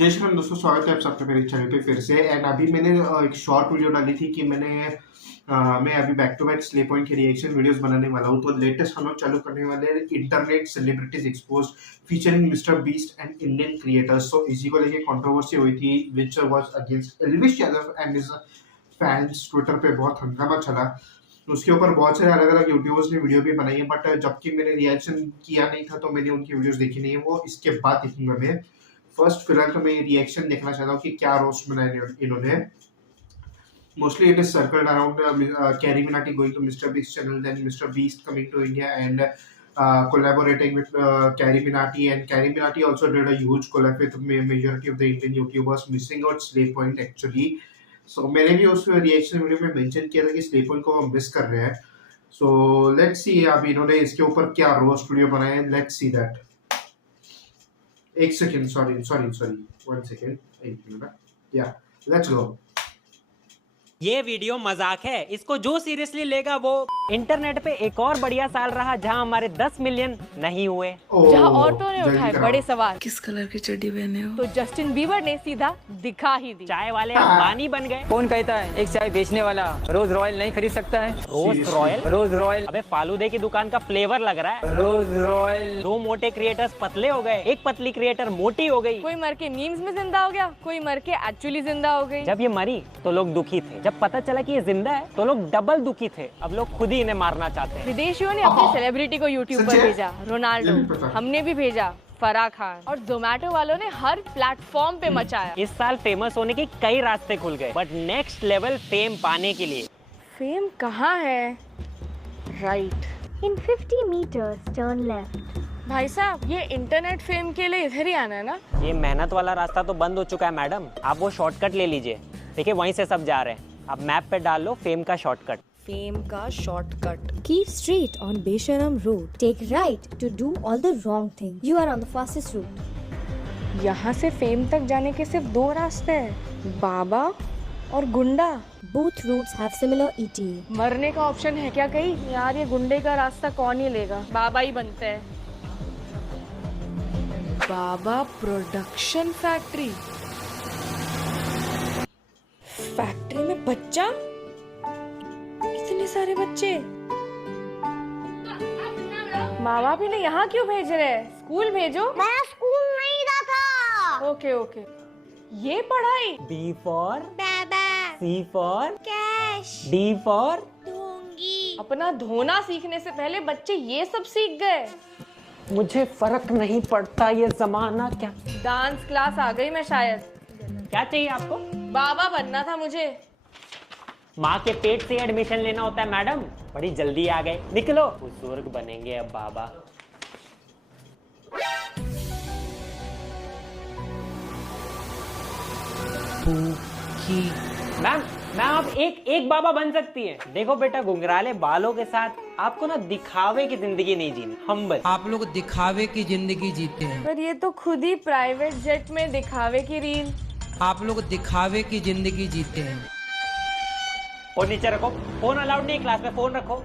जय श्री राम दोस्तों, स्वागत है आप सबका मेरे चैनल पे फिर से। एंड अभी मैंने एक शॉर्ट वीडियो डाली थी कि मैं अभी back to back Slay Point के रिएक्शन वीडियोस बनाने वाला हूँ। तो लेटेस्ट हम लोग चालू करने वाले हैं internet celebrities expose featuring mister beast and Indian creators. तो इसी को लेके कंट्रोवर्सी हुई थी which was against Elvish Yadav and his fans. Twitter पे बहुत हंगामा चला। उसके ऊपर बहुत सारे अलग अलग यूट्यूबर्स ने वीडियो भी बनाई है, बट जबकि मैंने रिएक्शन किया नहीं था तो मैंने उनकी वीडियोस देखी नहीं है, वो इसके बाद देखूंगा मैं। फर्स्ट फिलहाल तो मैं रिएक्शन देखना चाहता हूँ कि क्या रोस्ट बनाए इन्होंने। Mostly it is circled around Carry Minati going to mister Beast channel, then mister Beast coming to India and collaborating with Carrie Minati, and Carrie Minati also did a huge collab with majority of the Indian YouTubers, missing out Slay Point actually. So मैंने भी उस reaction video में mention किया था कि Slay Point को हम miss कर रहे हैं। So let's see अब इन्होंने इसके ऊपर क्या रोस्ट वीडियो बनाया है। Let's see that. एक सेकेंड, सॉरी 1 सेकेंड, एक मिनट। या लेट्स गो। ये वीडियो मजाक है, इसको जो सीरियसली लेगा वो। इंटरनेट पे एक और बढ़िया साल रहा जहां हमारे 10 मिलियन नहीं हुए, जहां औरतों ने उठाए बड़े सवाल। किस कलर की चड्डी पहने हो? तो जस्टिन बीबर ने सीधा दिखा ही दी। चाय वाले अंबानी बन गए। कौन कहता है एक चाय बेचने वाला रोज रॉयल नहीं खरीद सकता है? रोज रॉयल अबे फालूदे की दुकान का फ्लेवर लग रहा है। रोज रॉयल। दो मोटे क्रिएटर्स पतले हो गए, एक पतली क्रिएटर मोटी हो गई। कोई मर के मीम्स में जिंदा हो गया, कोई मर के एक्चुअली जिंदा हो गई। जब ये मरी तो लोग दुखी थे, जब पता चला कि ये जिंदा है तो लोग डबल दुखी थे। अब लोग खुद ही इन्हें मारना चाहते हैं। विदेशियों ने अपनी सेलिब्रिटी को यूट्यूब पर भेजा, रोनाल्डो। हमने भी भेजा फराह खान, और जोमेटो वालों ने हर प्लेटफॉर्म पे मचाया। इस साल फेमस होने के कई रास्ते खुल गए, बट नेक्स्ट लेवल फेम पाने के लिए फेम कहाँ है? Right. In 50 meters, turn left. भाई साहब, ये इंटरनेट फेम के लिए इधर ही आना है ना? ये मेहनत वाला रास्ता तो बंद हो चुका है मैडम, आप वो शॉर्टकट ले लीजिए। देखिए वहीं से सब जा रहे हैं। अब मैप पे डाल लो फेम का शॉर्टकट। फेम का shortcut. Keep straight on Besharam Road. Take right to do all the wrong things. You are on the fastest route. यहाँ से फेम तक जाने के सिर्फ 2 रास्ते हैं, बाबा और गुंडा। Both routes have similar ETA. मरने का ऑप्शन है क्या कहीं? यार ये गुंडे का रास्ता कौन ही लेगा, बाबा ही बनते हैं। बाबा प्रोडक्शन फैक्ट्री। फैक्ट्री में बच्चा, इतने सारे बच्चे। माँ बाप इन्हें यहाँ क्यों भेज रहे हैं? स्कूल भेजो। मैं स्कूल नहीं जाता। Okay okay. ये पढ़ाई। B for Baba. C for cash. D for दूंगी। अपना धोना सीखने से पहले बच्चे ये सब सीख गए। मुझे फर्क नहीं पड़ता ये जमाना क्या। डांस क्लास आ गई मैं शायद। क्या चाहिए आपको? बाबा बनना था मुझे। माँ के पेट से एडमिशन लेना होता है मैडम, बड़ी जल्दी आ गए। निकलो, बुजुर्ग बनेंगे अब बाबा। मैम आप एक बाबा बन सकती हैं। देखो बेटा, घुंघराले बालों के साथ आपको ना दिखावे की जिंदगी नहीं जीनी, हम्बल। आप लोग दिखावे की जिंदगी जीते हैं। पर ये तो खुद ही प्राइवेट जेट में दिखावे की रील। आप लोग दिखावे की जिंदगी जीते हैं। फोन नीचे रखो, फोन अलाउड नहीं क्लास में, फोन रखो।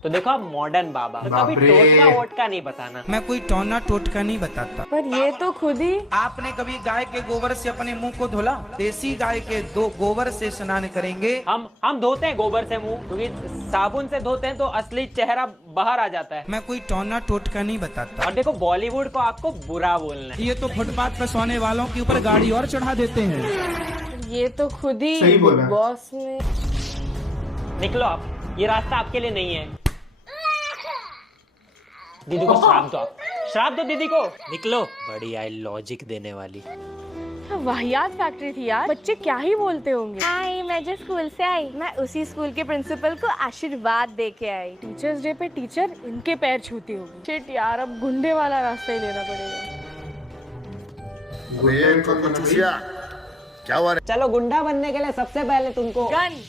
तो देखो आप मॉडर्न बाबा, तो कभी बापरे। टोटका वोटका नहीं बताना। मैं कोई टोना टोटका नहीं बताता। पर ये तो खुद ही। आपने कभी गाय के गोबर से अपने मुंह को धोला? देसी गाय के गोबर से स्नान करेंगे। हम धोते हैं गोबर से मुंह, क्योंकि साबुन से धोते हैं तो असली चेहरा बाहर आ जाता है। मैं कोई टोना टोटका नहीं बताता। और देखो बॉलीवुड को आपको बुरा बोलना है। ये तो फुटपाथ पर सोने वालों के ऊपर गाड़ी और चढ़ा देते हैं। ये तो खुद ही सही बोला। बॉस में। निकलो आप, ये रास्ता आपके लिए नहीं है। दीदी को श्राप दो, आप श्राप दो दीदी को। निकलो, बड़ी आई लॉजिक देने वाली। वाहियात फैक्ट्री थी यार, बच्चे क्या ही बोलते होंगे। आई मैं जो स्कूल से आई, मैं उसी स्कूल के प्रिंसिपल को आशीर्वाद दे के आई। टीचर्स डे पे टीचर इनके पैर छूती होगी। शिट यार, अब गुंडे वाला रास्ता ही लेना पड़ेगा। क्या हुआ? चलो, गुंडा बनने के लिए सबसे पहले तुमको गन,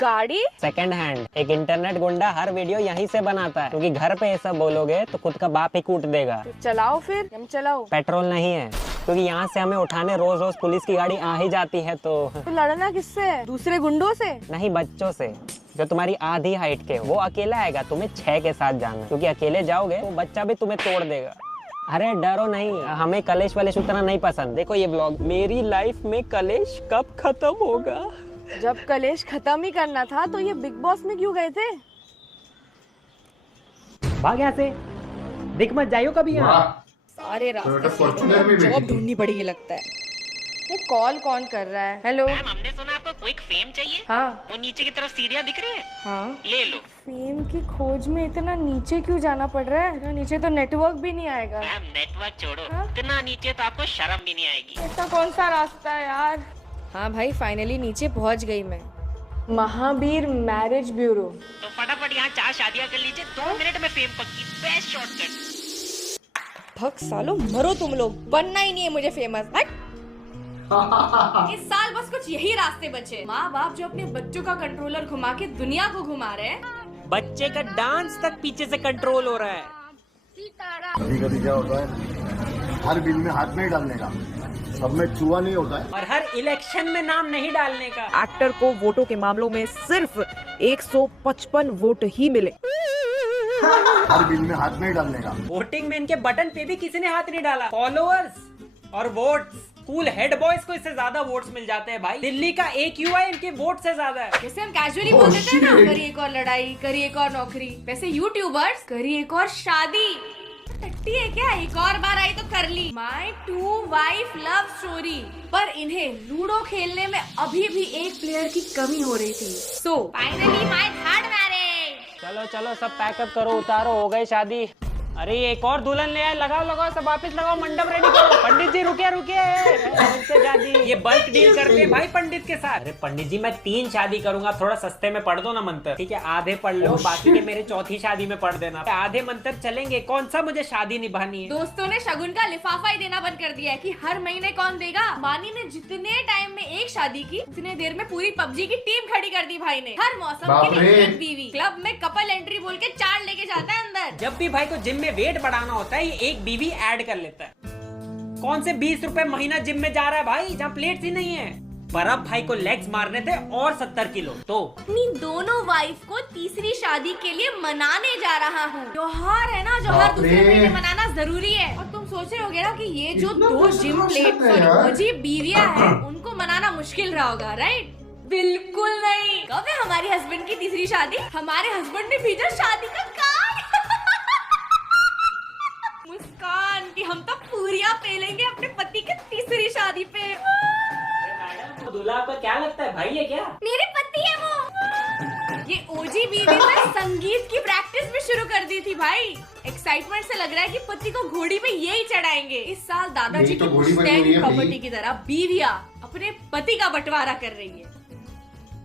गाड़ी, सेकंड हैंड। एक इंटरनेट गुंडा हर वीडियो यहीं से बनाता है, क्योंकि घर पे ये सब बोलोगे तो खुद का बाप ही कूट देगा। तो चलाओ फिर, हम चलाओ। पेट्रोल नहीं है, क्योंकि यहाँ से हमें उठाने रोज रोज पुलिस की गाड़ी आ ही जाती है। तो लड़ना किससे? दूसरे गुंडों से? नहीं, बच्चों से जो तुम्हारी आधी हाइट के। वो अकेला आएगा, तुम्हें 6 के साथ जाना, क्योंकि अकेले जाओगे तो बच्चा भी तुम्हें तोड़ देगा। अरे डरो नहीं, हमें कलेश वाले उतना नहीं पसंद। देखो ये ब्लॉग, मेरी लाइफ में कलेश कब खत्म होगा। जब कलेश खत्म ही करना था तो ये बिग बॉस में क्यों गए थे? भाग यहाँ से, दिख मत जाइयो कभी यहाँ। सारे टोयोटा फॉर्च्यूनर में जॉब बैठी ढूंढनी पड़ेगी लगता है। ये कॉल कौन कर रहा है? हेलो। हमने सुना आपको क्विक फेम चाहिए। हाँ वो नीचे की तरफ सीढ़ियाँ दिख रही है, हाँ। ले लो। फेम की खोज में इतना नीचे क्यों जाना पड़ रहा है? इतना नीचे तो नेटवर्क भी नहीं आएगा। मैम नेटवर्क छोड़ो, हाँ? इतना नीचे तो आपको शर्म भी नहीं आएगी। ऐसा कौन सा रास्ता है यार? हाँ भाई, फाइनली नीचे पहुंच गई मैं। Mahavir marriage bureau. तो फटाफट यहाँ 4 शादियाँ कर लीजिए, 2 मिनट में फेम पक्की। Best shortcut. भग सालो, मरो तुम लोग, बनना ही नहीं है मुझे फेमस। हट। इस साल बस कुछ यही रास्ते बचे। माँ बाप जो अपने बच्चों का कंट्रोलर घुमा के दुनिया को घुमा रहे हैं। बच्चे का डांस तक पीछे से कंट्रोल हो रहा है। कभी कभी क्या होता है, हर बिल में हाथ नहीं डालने का, सब में चूहा नहीं होता है। और हर इलेक्शन में नाम नहीं डालने का। एक्टर को वोटों के मामलों में सिर्फ 155 वोट ही मिले। हर बिल में हाथ नहीं डालने का। वोटिंग में इनके बटन पे भी किसी ने हाथ नहीं डाला। फॉलोअर्स और वोट्स, कूल हेड बॉयज को इससे ज्यादा वोट्स मिल जाते हैं भाई। दिल्ली का AQI इनके वोट से ज्यादा है। जैसे हम कैजुअली बोल देते हैं ना, करिए एक और लड़ाई, करिए एक और नौकरी, वैसे यूट्यूबर्स करिए एक और शादी। टट्टी है क्या? एक और बार आई तो कर ली। My 2 wife love story. पर इन्हें लूडो खेलने में अभी भी एक प्लेयर की कमी हो रही थी। So finally my third marriage. चलो चलो सब पैकअप करो, उतारो, हो गई शादी। अरे एक और दुल्हन ले आए, लगाओ लगाओ सब वापस लगाओ, मंडप रेडी करो। पंडित जी रुकिए रुकिए, शादी ये बल्क डील करते हैं भाई पंडित के साथ। अरे पंडित जी मैं 3 शादी करूंगा, थोड़ा सस्ते में पढ़ दो ना मंत्र। ठीक है आधे पढ़ लो, बाकी के मेरे चौथी शादी में पढ़ देना। आधे मंत्र चलेंगे, कौन सा मुझे शादी निभानी है। दोस्तों ने शगुन का लिफाफा ही देना बंद कर दिया है कि हर महीने कौन देगा। मानी ने जितने टाइम में एक शादी की, उतने देर में पूरी PUBG की टीम खड़ी कर दी भाई ने। हर मौसम के लिए एक बीवी। क्लब में कपल एंट्री बोल के 4 लेके जाता है अंदर। जब भी भाई को जिम में वेट बढ़ाना होता है, ये एक बीवी ऐड कर लेता है। कौन से 20 रुपए महीना जिम में जा रहा है भाई, जहाँ प्लेट्स ही नहीं है। पर अब भाई को लेग्स मारने थे और 70 किलो। तो अपनी दोनों वाइफ को तीसरी शादी के लिए मनाने जा रहा हूँ। त्योहार है ना, जो हर दूसरे महीने मनाना जरूरी है। और तुम सोच रहे होगे ना कि ये जो 2 जिम प्लेट बीवियां हैं, उनको मनाना मुश्किल रहा होगा, राइट? बिल्कुल नहीं। कब है हमारी हस्बैंड की तीसरी शादी? हमारे हस्बैंड ने भेजा शादी का कार्ड। मुस्कान कि हम तो पूरियां पेलेंगे अपने पति की तीसरी शादी पे। दूल्हा आपको क्या लगता है भाई, ये क्या? मेरे पति है वो। ये ओजी बीवी ने संगीत की प्रैक्टिस भी शुरू कर दी थी भाई। एक्साइटमेंट से लग रहा है कि पति को घोड़ी पे यही चढ़ाएंगे। इस साल दादाजी की पुश्तैनी प्रॉपर्टी की तरह बीवियां अपने पति का बंटवारा कर रही है,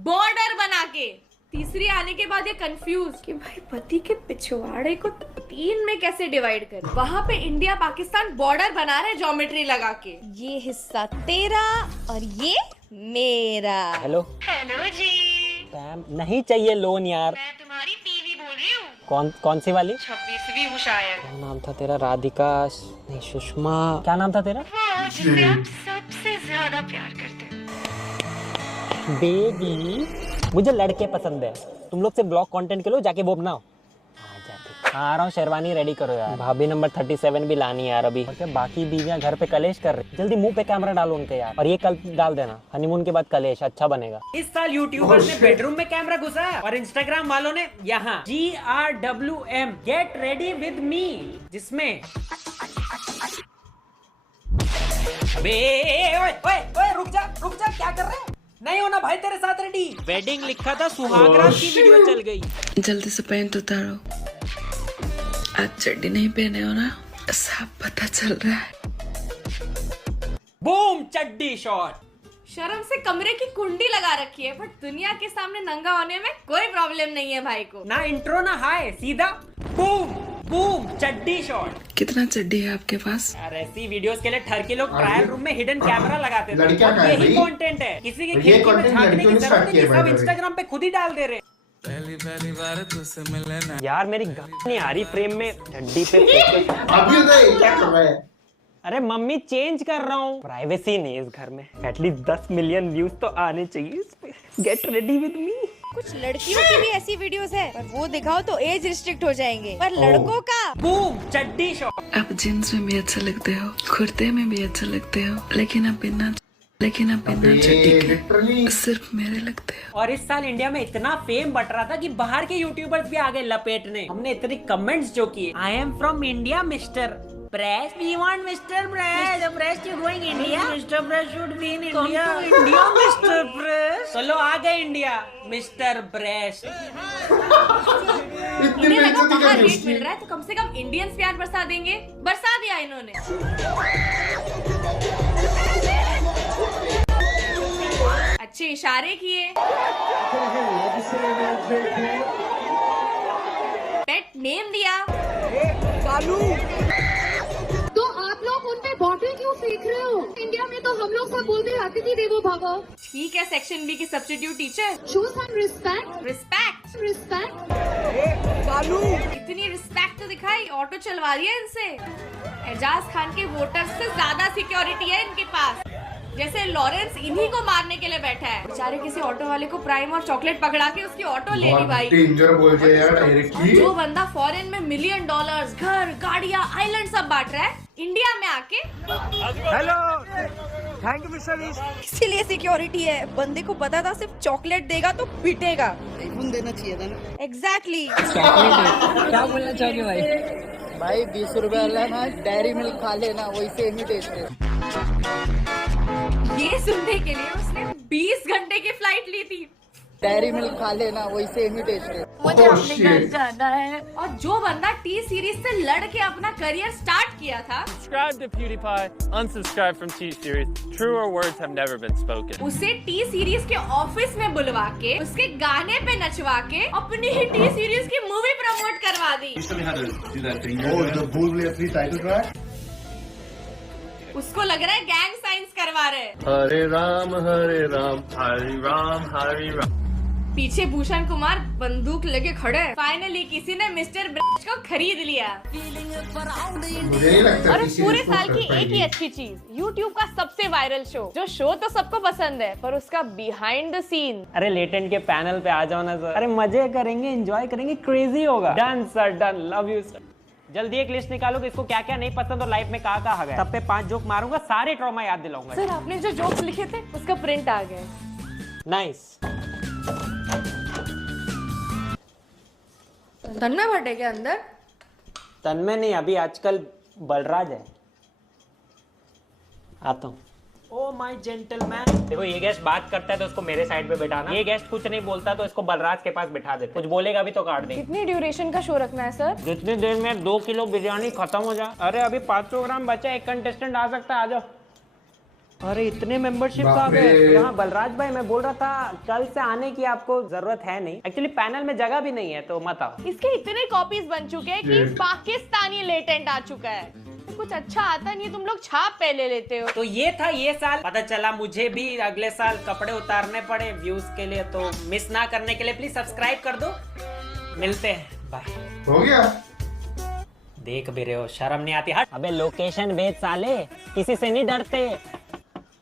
बॉर्डर बना के। तीसरी आने के बाद ये कंफ्यूज कि भाई पति के पिछवाड़े को 3 में कैसे डिवाइड करें। वहाँ पे इंडिया पाकिस्तान बॉर्डर बना रहे ज्योमेट्री लगा के। ये हिस्सा तेरा और ये मेरा। हेलो हेलो जी, मैम नहीं चाहिए लोन यार। मैं तुम्हारी बीवी बोल रही हूँ। कौन सी वाली? 26वीं हूँ शायद। क्या नाम था तेरा? राधिका नहीं, सुषमा। क्या नाम था तेरा? वो जिससे आप सबसे ज्यादा प्यार करते हैं। बेबी मुझे लड़के पसंद है, तुम लोग से ब्लॉग कंटेंट के लो, जाके वो बनाओ। आ रहा हूँ, शेरवानी रेडी करो यार। भाभी नंबर 37 भी लानी है यार अभी। और क्या बाकी बीवियां घर पे कलेश कर रही, जल्दी मुंह पे कैमरा डालो उनके यार। और ये कल डाल देना, हनीमून के बाद कलेश अच्छा बनेगा। इस साल यूट्यूबर्स ने बेडरूम में कैमरा घुसाया और इंस्टाग्राम वालों ने यहाँ GRWM get ready with me, जिसमें ओए रुक जा क्या कर रहे हैं? नहीं होना भाई तेरे साथ रेडी। वेडिंग लिखा था, सुहागरात की वीडियो चल गई। जल्दी से पैंट उतारो, आज चड्डी नहीं पहने हो ना, साफ पता चल रहा है। बूम चड्डी शॉट। शर्म से कमरे की कुंडी लगा रखी है, बट दुनिया के सामने नंगा होने में कोई प्रॉब्लम नहीं है भाई को। ना इंट्रो ना हाय, सीधा बूम बूम चड्डी शॉट। कितना चड्डी है आपके पास? यार ऐसी वीडियोस के लिए ठरकी लोग ट्रायल रूम में हिडन कैमरा लगाते थे। यही कंटेंट है, किसी के खिड़की में झांकने की जरूरत नहीं, सब इंस्टाग्राम पे खुद ही डाल दे रहे। पहली बार तुझसे मिलने ना। यार मेरी नहीं आ रही फ्रेम में, चड्डी पे अभी क्या कर रहा है? अरे मम्मी चेंज कर रहा हूँ, प्राइवेसी नहीं है इस घर में। एटलीस्ट 10 मिलियन व्यूज तो आने चाहिए इस पे। Get ready with me. कुछ लड़कियों की भी ऐसी वीडियोस है, पर वो दिखाओ तो एज रिस्ट्रिक्ट हो जाएंगे, पर लड़कों का बूम चड्डी शॉट। आप जींस में भी अच्छा लगते हो, कुर्ते में भी अच्छा लगते हो, लेकिन आप बिना चड्डी के सिर्फ मेरे लगते हो। और इस साल इंडिया में इतना फेम बट रहा था कि बाहर के यूट्यूबर्स भी आ गए लपेटने। हमने इतने कमेंट्स जो किए, I am from India mister Press, we want Mr. Press. Mr. Press, you going India? Mr. Press should be in India. Come to India, Mr. Press. चलो आ गए इंडिया, Mr. Press. इन्हें लगा बाहर रेट मिल रहा है तो कम से कम इंडियंस प्यार बरसा देंगे, बरसा दिया इन्होंने। अच्छे इशारे किए, पेट नेम दिया। तो आप लोग उन पे बॉटल क्यों फेंक रहे हो? इंडिया में तो हम लोग सब बोलते हैं अतिथि देवो भव। ठीक है, सेक्शन बी की substitute teacher. Show some respect. Respect. इतनी रिस्पेक्ट तो दिखाई, ऑटो चलवा रही है इनसे। एजाज खान के वोटर्स से ज्यादा सिक्योरिटी है इनके पास। जैसे लॉरेंस इन्हीं को मारने के लिए बैठा है। बेचारे किसी ऑटो वाले को प्राइम और चॉकलेट पकड़ा के उसकी ऑटो ले ली भाई। डेंजर बोल के यार डायरेक्टली। जो बंदा फॉरेन में $1 मिलियन, घर, गाड़ियाँ, आइलैंड सब बांट रहा है, इंडिया में आके hello, thank you mister lease. इसीलिए सिक्योरिटी है, बंदे को पता था सिर्फ चॉकलेट देगा तो पिटेगा। आईफोन देना चाहिए था ना। एग्जैक्टली। क्या बोलना चाहोगे भाई? भाई 20 रुपए वाला ना डेयरी मिल्क खा लेना, वही सेम ही टेस्ट है। ये सुनने के लिए उसने 20 घंटे की फ्लाइट ली थी। डेयरी मिल्क खा लेना, वही सेम ही टेस्ट है। मुझे अपने घर जाना है। और जो बंदा टी सीरीज से लड़ के अपना करियर स्टार्ट किया था, Subscribe to PewDiePie, unsubscribe from T Series. Truer words have never been spoken. उसे टी सीरीज के ऑफिस में बुलवा के उसके गाने पे नचवा के अपनी ही टी सीरीज की मूवी प्रमोट करवा दी। उसको लग रहा है गैंग साइंस करवा रहे। Hare Ram, Hare Ram, Hare Ram, Hare Ram. पीछे भूषण कुमार बंदूक लेके खड़े। फाइनली किसी ने मिस्टर ब्रश को खरीद लिया। मुझे नहीं लगता और पूरे साल की एक ही अच्छी चीज, YouTube का सबसे वायरल शो। जो शो तो सबको पसंद है, पर उसका बिहाइंड द सीन। अरे लेटेंट के पैनल पे आ जाओ ना सर। अरे मजे करेंगे, एंजॉय करेंगे, क्रेजी होगा। Done sir, done, love you sir. जल्दी एक लिस्ट निकालो कि इसको क्या क्या नहीं पसंद और लाइफ में कहाँ गया। सब पे 5 जोक मारूंगा, सारे ट्रॉमा याद दिलाऊंगा। सर आपने जो जोक्स लिखे थे उसका प्रिंट आ गया। नाइस। तन्मय भट्ट है क्या अंदर? तन्मय नहीं, अभी आजकल बलराज है। आता हूँ। Oh my gentleman. देखो ये गेस्ट बात करता है तो उसको मेरे साइड पे बैठाना। ये गेस्ट कुछ नहीं बोलता तो इसको बलराज के पास बैठा देते। कुछ बोलेगा भी तो काट देंगे। कितनी ड्यूरेशन का शो रखना है सर? जितनी देर में 2 किलो बिरयानी खत्म हो जाए। अरे अभी 500 ग्राम बचा, एक कंटेस्टेंट आ सकता है, आ जाओ। अरे इतने मेंबरशिप आ गए। हाँ बलराज भाई, मैं बोल रहा था कल से आने की आपको जरूरत है नहीं। एक्चुअली पैनल में जगह भी नहीं है तो मत आओ। इसके इतने कॉपीज बन चुके हैं कि पाकिस्तानी लेटेंट आ चुका है। कुछ अच्छा आता नहीं, तुम लोग छाप पहले लेते हो। तो ये था ये साल। पता चला मुझे भी अगले साल कपड़े उतारने पड़े व्यूज के लिए, तो मिस ना करने के लिए प्लीज सब्सक्राइब कर दो। मिलते हैं, बाय। हो गया। देख भी रहे हो, शर्म नहीं आती। हट। अबे लोकेशन भेज साले, किसी से नहीं डरते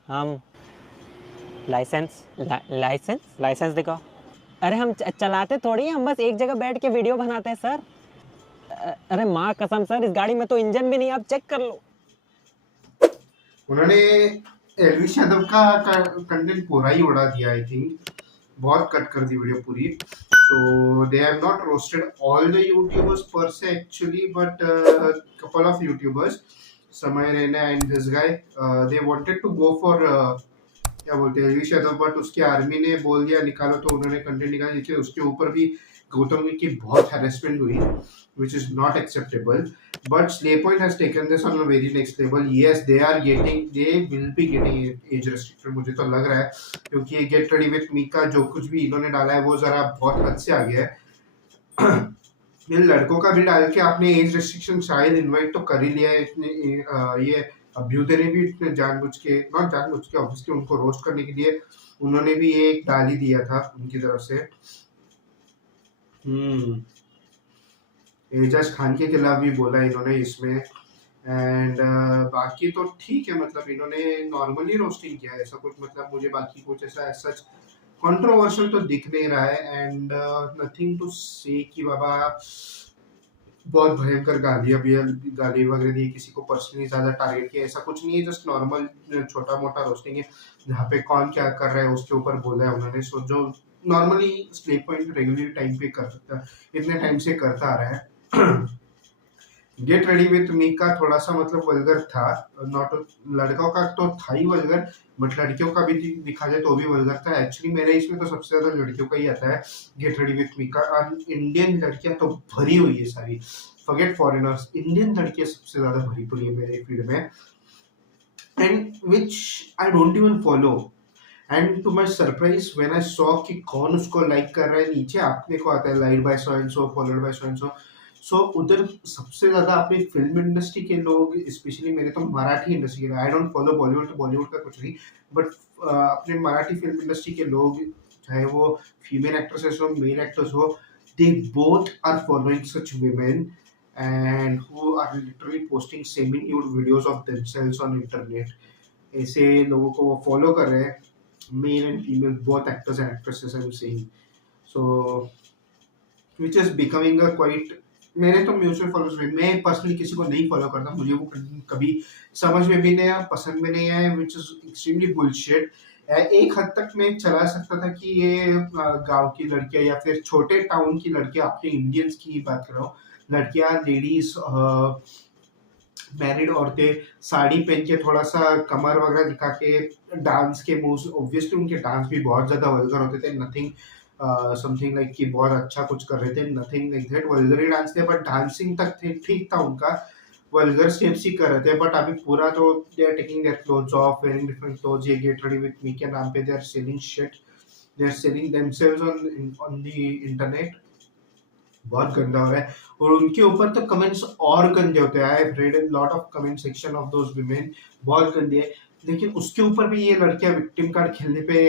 हम। लाइसेंस दिखाओ। अरे हम चलाते थोड़ी, हम बस एक जगह बैठ के वीडियो बनाते हैं सर। अरे माँ कसम सर, इस गाड़ी में तो इंजन भी नहीं, आप चेक कर लो। उन्होंने एलविश यादव का कंटेंट पूरा ही उड़ा दिया। आई थिंक बहुत कट कर दी वीडियो पूरी। So they have not roasted all the YouTubers per se actually, but couple of YouTubers, Samay Raina and this guy, they wanted to go for क्या बोलते हैं एलविश यादव, बट उसकी आर्मी ने बोल दिया निकालो, तो उन्होंने कंटेंट निकाला। देखिए उसके ऊपर भी गौतम की बहुत हैरेसमेंट हुई, which is not acceptable. But Slaypoint has taken this on a very next level. Yes, they will be getting age restriction, मुझे तो लग रहा है, क्योंकि ये Get Ready with Me का जो कुछ भी इन्होंने डाला है वो जरा बहुत हद से आ गया है। इन लड़कों का भी डाल के आपने एज रेस्ट्रिक्शन शायद इन्वाइट तो कर ही लिया है। इतने ये अभ्युदय ने भी इतने जानबूझ के, नॉट जानबूझ के, ऑब्वियसली उनको रोस्ट करने के लिए उन्होंने भी ये एक डाल ही दिया था उनकी तरफ से। एजाज खान के खिलाफ भी बोला इन्होंने इसमें। एंड बाकी तो ठीक है, मतलब इन्होंने नॉर्मली रोस्टिंग किया है, ऐसा कुछ मतलब मुझे बाकी कुछ ऐसा सच कंट्रोवर्शियल तो दिख नहीं रहा है एंड नथिंग टू से कि बाबा बहुत भयंकर गाली वगैरह दी, किसी को पर्सनली ज्यादा टारगेट किया, ऐसा कुछ नहीं है। जस्ट नॉर्मल छोटा मोटा रोस्टिंग है जहाँ पे कौन क्या कर रहा है उसके ऊपर बोला है उन्होंने। सो जो normally slay point regular time पे कर सकता है, इतने टाइम से करता आ रहा है। गेट रेडी विथ मी का थोड़ा सा मतलब वल्गर था, नॉट लड़कों का तो था ही वल्गर, बट लड़कियों का भी दिखा जाए तो भी वल्गर था। एक्चुअली मेरे इसमें तो सबसे ज्यादा लड़कियों का ही आता है गेट रेडी विथ मी का। इंडियन लड़कियां तो भरी हुई है सारी, फॉरगेट फॉरेनर्स, इंडियन लड़कियां सबसे ज्यादा भरी पड़ी है मेरे फील्ड में, and which I don't even follow. And to my surprise when I saw कि कौन उसको लाइक कर रहा है, नीचे आपने को आता है like by so and so, followed by so and so. So उधर सबसे ज्यादा अपनी फिल्म इंडस्ट्री के लोग, स्पेशली मेरे तो मराठी इंडस्ट्री के, आई डोंट फॉलो बॉलीवुड का कुछ नहीं, बट अपने मराठी फिल्म इंडस्ट्री के लोग, चाहे वो फीमेल एक्ट्रेसेस हो मेल एक्टर्स हो, they both are following such women and who are literally posting semi nude videos of themselves on internet. ऐसे लोगों को वो फॉलो कर रहे हैं, male and female both actors and actresses I am saying. So which is becoming a quite, मेरे तो mutual followers में, मैं पर्सनली किसी को नहीं फॉलो करता, मुझे वो कभी समझ में भी नहीं आया, पसंद में नहीं आया, विच इज एक्सट्रीमली बुलशिट। एक हद तक मैं चला सकता था कि ये गांव की लड़कियां या फिर छोटे टाउन की लड़कियां, अपने इंडियंस की बात कर रहा हूँ, लड़कियां लेडीज मैरिड औरतें साड़ी पहन के थोड़ा सा कमर वगैरह दिखा के डांस के मूव्स, ऑब्वियसली उनके डांस भी बहुत ज्यादा वल्गर होते थे, नथिंग समथिंग लाइक कि बहुत अच्छा कुछ कर रहे थे, nothing like that, vulgar he dance थे, बट डांसिंग तक थे ठीक था उनका, वल्गर स्टेप्स ही कर रहे थे। बट अभी पूरा तो they are taking their clothes off, wearing different clothes, ये गेट रेडी विथ मी के नाम पे they are selling shit, they are selling themselves on the internet. बहुत गंदा हो रहा है, और उनके ऊपर तो कमेंट्स और गंदे होते हैं। I have read a lot of comment section of those women, बहुत गंदे है। लेकिन उसके ऊपर भी ये लड़कियां विक्टिम कार्ड खेलने पे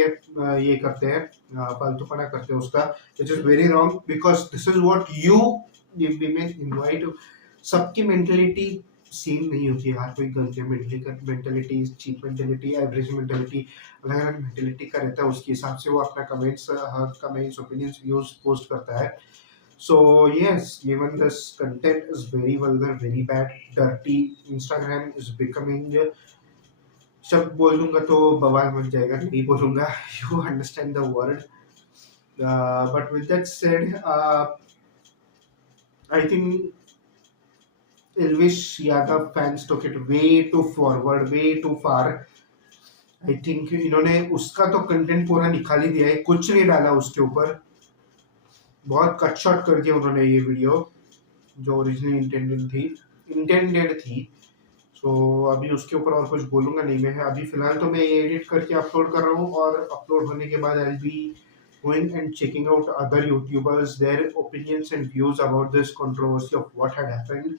ये करते हैं, फालतूपना करते हैं उसका, which is very wrong, because this is what you women invite. सबकी मेंटेलिटी सेम नहीं होती है, हर कोई गंदे mentality, cheap mentality, average mentality, अलग अलग मेंटेलिटी का रहता है, उसके हिसाब से वो अपना कमेंट्स ओपिनियंस व्यूज पोस्ट करता है। So yes, even this content is very vulgar, very bad, dirty. Instagram is becoming, शब्द बोल दूंगा तो बवाल बन जाएगा, नहीं बोलूंगा, you understand the word. But with that said, I think Elvish Yadav fans took it way too forward, way too far. I think इन्होंने उसका तो कंटेंट पूरा निकाल ही दिया है, कुछ नहीं डाला उसके ऊपर, बहुत कट शॉट करके उन्होंने ये वीडियो जो ओरिजिनली इंटेंडेड थी। सो अभी उसके ऊपर और कुछ बोलूँगा नहीं मैं, अभी फिलहाल तो मैं ये एडिट करके अपलोड कर रहा हूँ, और अपलोड होने के बाद I will be going and checking out other YouTubers, their opinions and views about this controversy of what had happened.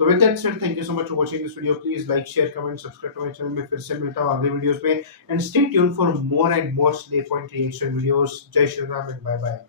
So with that said, thank you so much for watching this video. Please like, share, comment, subscribe to my channel. मैं फिर से मिलता हूँ अगले videos में, and stay tuned for more and more slay point reaction videos. जय Shri Ram and bye bye.